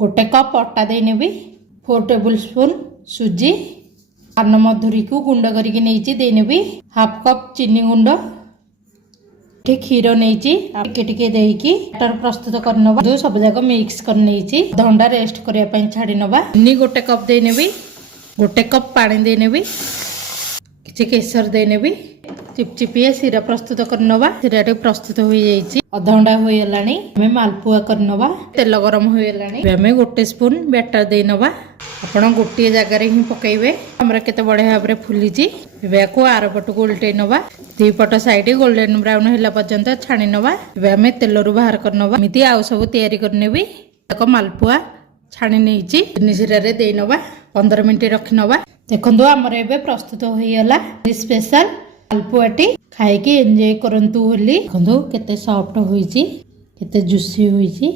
गोटे कप अटा देनेबी 4 table spoon सुजी पानमधुरी को गुंड करके नहीं देनेबी हाफ कप चीनी गुंड क्षीर नहीं टिके देकी बैटर प्रस्तुत कर सब जाक मिक्स कर नहीं घंटा रेस्ट करने छाड़ी नवा चीनी गोटे कप देनेबी गोटे कप पानी देनेबी किसी केसर देनेबी चिपचिपिया सीरा प्रस्तुत करनवा सीरा प्रस्तुत हो जाइए अधघंटा होगलानी आम मालपुआ करनवा तेल गरम होगलानी आम गोटे स्पून बैटर देनवा आपण गोटे जगार ही पकेबे हमरा केते बढ़िया भाव फुली को आर पट को उल्टे नवा दी पट साइड गोल्डन ब्राउन होला पर्यंत छाणी नवा आम तेल रु बाहर करनवा एमती आउ सब तैयारी करनेबी मालपुआ छाणी नहीं सीरा रे दे नवा 15 मिनिट रखिनवा देखो आमर एबे प्रस्तुत होईगला स्पेशल मालपुआटी खाई एंजॉय करंतु होली देखो केते सॉफ्ट होईची केते जुसी होईची।